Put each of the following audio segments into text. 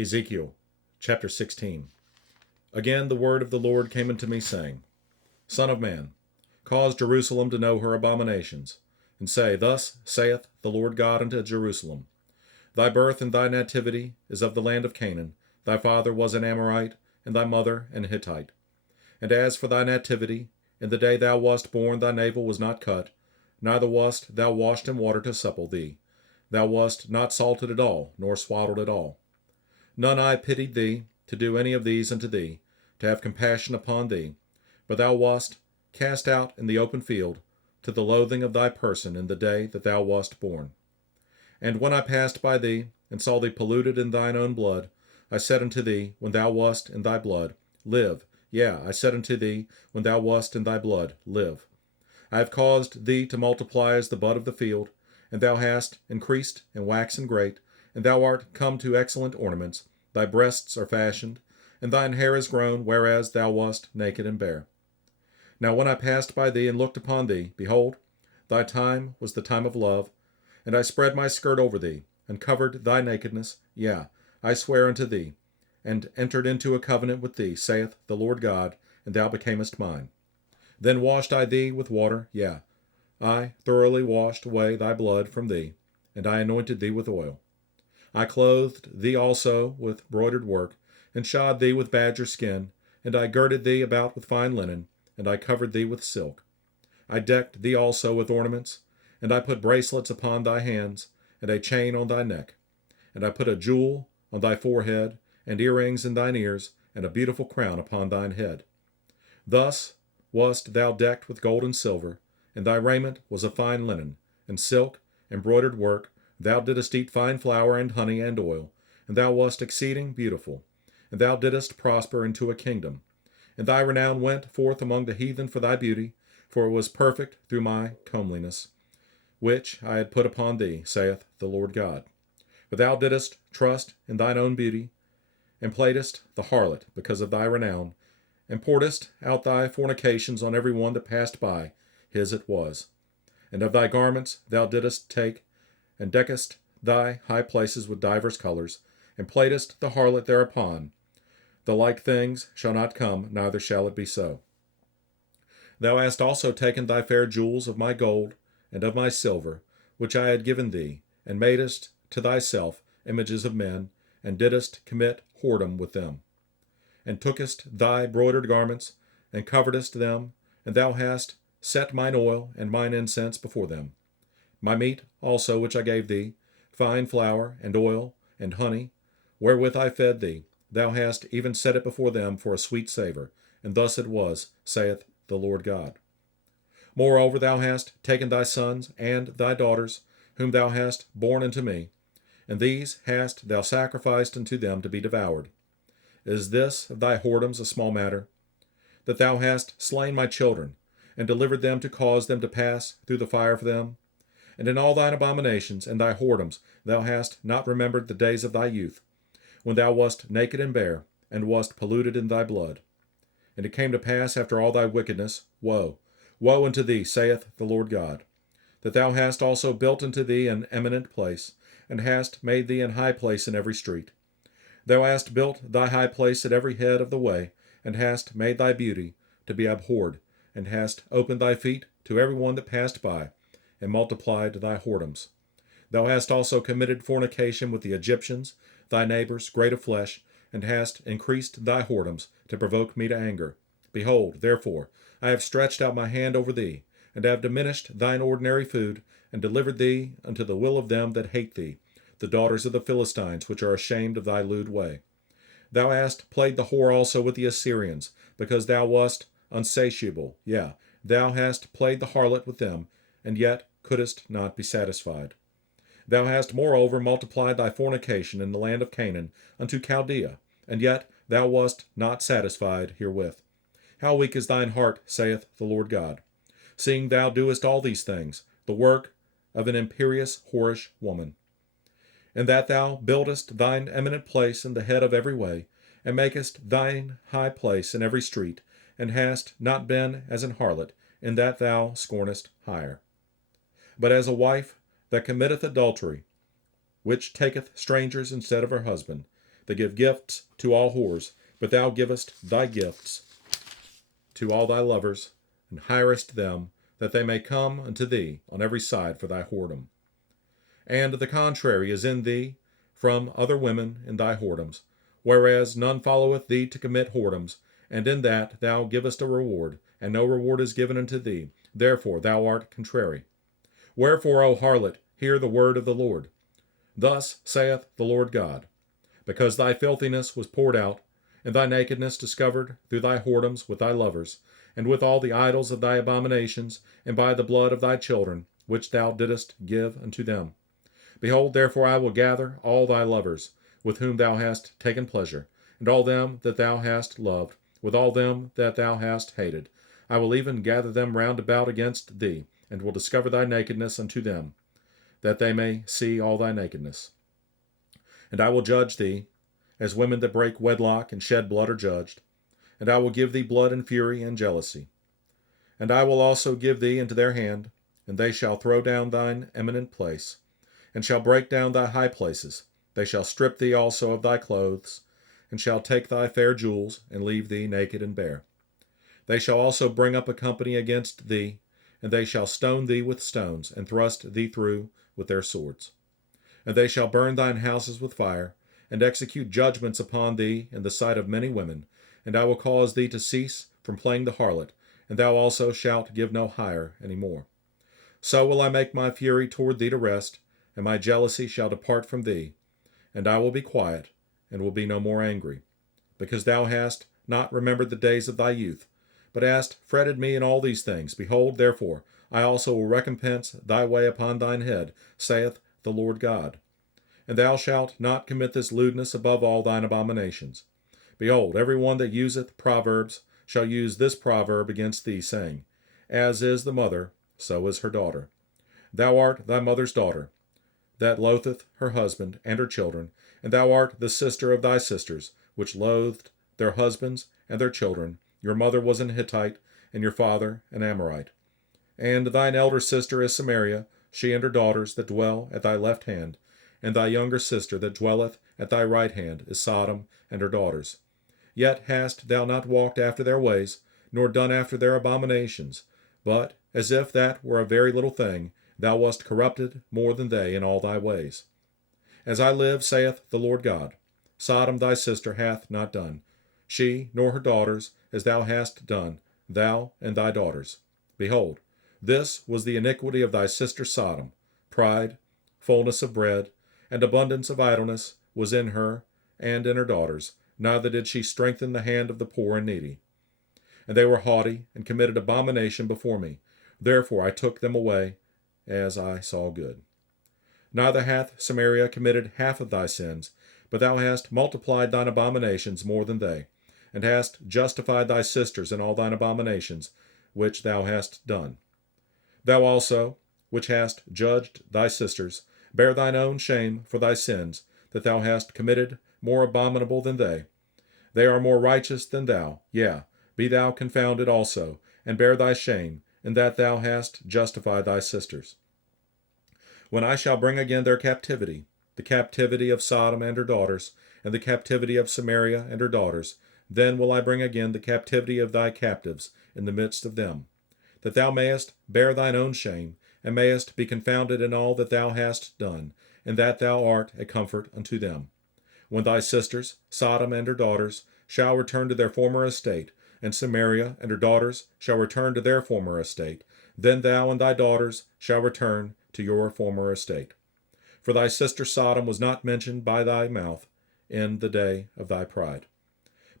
Ezekiel chapter 16. Again the word of the Lord came unto me, saying, Son of man, cause Jerusalem to know her abominations, and say, Thus saith the Lord God unto Jerusalem, Thy birth and thy nativity is of the land of Canaan. Thy father was an Amorite, and thy mother an Hittite. And as for thy nativity, in the day thou wast born thy navel was not cut, neither wast thou washed in water to supple thee. Thou wast not salted at all, nor swaddled at all. None eye pitied thee, to do any of these unto thee, to have compassion upon thee. But thou wast cast out in the open field, to the loathing of thy person in the day that thou wast born. And when I passed by thee, and saw thee polluted in thine own blood, I said unto thee, when thou wast in thy blood, Live. Yea, I said unto thee, when thou wast in thy blood, Live. I have caused thee to multiply as the bud of the field, and thou hast increased and waxen great, and thou art come to excellent ornaments. Thy breasts are fashioned, and thine hair is grown, whereas thou wast naked and bare. Now when I passed by thee and looked upon thee, behold, thy time was the time of love, and I spread my skirt over thee, and covered thy nakedness. Yea, I swear unto thee, and entered into a covenant with thee, saith the Lord God, and thou becamest mine. Then washed I thee with water, yea, I thoroughly washed away thy blood from thee, and I anointed thee with oil. I clothed thee also with broidered work, and shod thee with badger skin, and I girded thee about with fine linen, and I covered thee with silk. I decked thee also with ornaments, and I put bracelets upon thy hands, and a chain on thy neck. And I put a jewel on thy forehead, and earrings in thine ears, and a beautiful crown upon thine head. Thus wast thou decked with gold and silver, and thy raiment was of fine linen, and silk, embroidered work. Thou didst eat fine flour and honey and oil, and thou wast exceeding beautiful, and thou didst prosper into a kingdom. And thy renown went forth among the heathen for thy beauty, for it was perfect through my comeliness, which I had put upon thee, saith the Lord God. But thou didst trust in thine own beauty, and playedst the harlot because of thy renown, and pouredst out thy fornications on every one that passed by, his it was. And of thy garments thou didst take, and deckest thy high places with divers colors, and playedst the harlot thereupon. The like things shall not come, neither shall it be so. Thou hast also taken thy fair jewels of my gold and of my silver, which I had given thee, and madest to thyself images of men, and didst commit whoredom with them. And tookest thy broidered garments, and coveredst them, and thou hast set mine oil and mine incense before them. My meat also which I gave thee, fine flour, and oil, and honey, wherewith I fed thee, thou hast even set it before them for a sweet savour, and thus it was, saith the Lord God. Moreover, thou hast taken thy sons and thy daughters, whom thou hast borne unto me, and these hast thou sacrificed unto them to be devoured. Is this of thy whoredoms a small matter? That thou hast slain my children, and delivered them to cause them to pass through the fire for them? And in all thine abominations and thy whoredoms thou hast not remembered the days of thy youth, when thou wast naked and bare, and wast polluted in thy blood. And it came to pass after all thy wickedness, woe, woe unto thee, saith the Lord God, that thou hast also built unto thee an eminent place, and hast made thee an high place in every street. Thou hast built thy high place at every head of the way, and hast made thy beauty to be abhorred, and hast opened thy feet to every one that passed by, and multiplied thy whoredoms. Thou hast also committed fornication with the Egyptians, thy neighbors, great of flesh, and hast increased thy whoredoms to provoke me to anger. Behold, therefore, I have stretched out my hand over thee, and have diminished thine ordinary food, and delivered thee unto the will of them that hate thee, the daughters of the Philistines, which are ashamed of thy lewd way. Thou hast played the whore also with the Assyrians, because thou wast unsatiable. Yea, thou hast played the harlot with them, and yet couldst not be satisfied. Thou hast moreover multiplied thy fornication in the land of Canaan unto Chaldea, and yet thou wast not satisfied herewith. How weak is thine heart, saith the Lord God, seeing thou doest all these things, the work of an imperious whorish woman. And that thou buildest thine eminent place in the head of every way, and makest thine high place in every street, and hast not been as an harlot, in that thou scornest hire, but as a wife that committeth adultery, which taketh strangers instead of her husband, that give gifts to all whores, but thou givest thy gifts to all thy lovers, and hirest them, that they may come unto thee on every side for thy whoredom. And the contrary is in thee from other women in thy whoredoms, whereas none followeth thee to commit whoredoms, and in that thou givest a reward, and no reward is given unto thee. Therefore thou art contrary. Wherefore, O harlot, hear the word of the Lord. Thus saith the Lord God, because thy filthiness was poured out, and thy nakedness discovered through thy whoredoms with thy lovers, and with all the idols of thy abominations, and by the blood of thy children, which thou didst give unto them. Behold, therefore I will gather all thy lovers, with whom thou hast taken pleasure, and all them that thou hast loved, with all them that thou hast hated. I will even gather them round about against thee, and will discover thy nakedness unto them, that they may see all thy nakedness. And I will judge thee, as women that break wedlock and shed blood are judged. And I will give thee blood and fury and jealousy. And I will also give thee into their hand, and they shall throw down thine eminent place, and shall break down thy high places. They shall strip thee also of thy clothes, and shall take thy fair jewels, and leave thee naked and bare. They shall also bring up a company against thee, and they shall stone thee with stones, and thrust thee through with their swords. And they shall burn thine houses with fire, and execute judgments upon thee in the sight of many women, and I will cause thee to cease from playing the harlot, and thou also shalt give no hire any more. So will I make my fury toward thee to rest, and my jealousy shall depart from thee, and I will be quiet, and will be no more angry, because thou hast not remembered the days of thy youth, but hast fretted me in all these things. Behold, therefore, I also will recompense thy way upon thine head, saith the Lord God. And thou shalt not commit this lewdness above all thine abominations. Behold, every one that useth proverbs shall use this proverb against thee, saying, As is the mother, so is her daughter. Thou art thy mother's daughter, that loatheth her husband and her children, and thou art the sister of thy sisters, which loathed their husbands and their children. Your mother was an Hittite, and your father an Amorite. And thine elder sister is Samaria, she and her daughters that dwell at thy left hand, and thy younger sister that dwelleth at thy right hand is Sodom and her daughters. Yet hast thou not walked after their ways, nor done after their abominations, but, as if that were a very little thing, thou wast corrupted more than they in all thy ways. As I live, saith the Lord God, Sodom thy sister hath not done, she nor her daughters, as thou hast done, thou and thy daughters. Behold, this was the iniquity of thy sister Sodom. Pride, fullness of bread, and abundance of idleness was in her and in her daughters, neither did she strengthen the hand of the poor and needy. And they were haughty, and committed abomination before me. Therefore I took them away, as I saw good. Neither hath Samaria committed half of thy sins, but thou hast multiplied thine abominations more than they, and hast justified thy sisters in all thine abominations, which thou hast done. Thou also, which hast judged thy sisters, bear thine own shame for thy sins, that thou hast committed more abominable than they. They are more righteous than thou. Yea, be thou confounded also, and bear thy shame, in that thou hast justified thy sisters. When I shall bring again their captivity, the captivity of Sodom and her daughters, and the captivity of Samaria and her daughters, then will I bring again the captivity of thy captives in the midst of them, that thou mayest bear thine own shame, and mayest be confounded in all that thou hast done, and that thou art a comfort unto them. When thy sisters, Sodom and her daughters, shall return to their former estate, and Samaria and her daughters shall return to their former estate, then thou and thy daughters shall return to your former estate. For thy sister Sodom was not mentioned by thy mouth in the day of thy pride.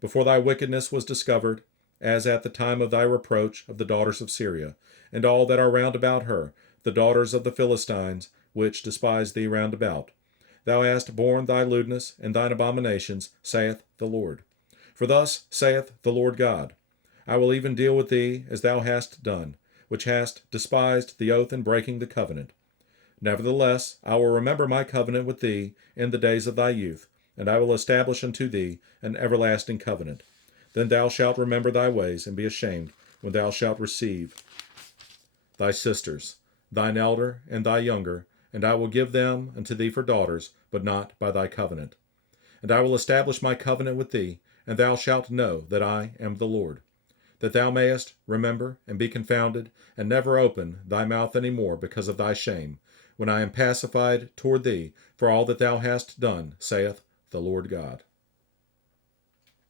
Before thy wickedness was discovered, as at the time of thy reproach of the daughters of Syria, and all that are round about her, the daughters of the Philistines, which despise thee round about. Thou hast borne thy lewdness and thine abominations, saith the Lord. For thus saith the Lord God, I will even deal with thee as thou hast done, which hast despised the oath in breaking the covenant. Nevertheless, I will remember my covenant with thee in the days of thy youth, and I will establish unto thee an everlasting covenant. Then thou shalt remember thy ways, and be ashamed, when thou shalt receive thy sisters, thine elder and thy younger, and I will give them unto thee for daughters, but not by thy covenant. And I will establish my covenant with thee, and thou shalt know that I am the Lord. That thou mayest remember and be confounded, and never open thy mouth any more because of thy shame, when I am pacified toward thee for all that thou hast done, saith the Lord God.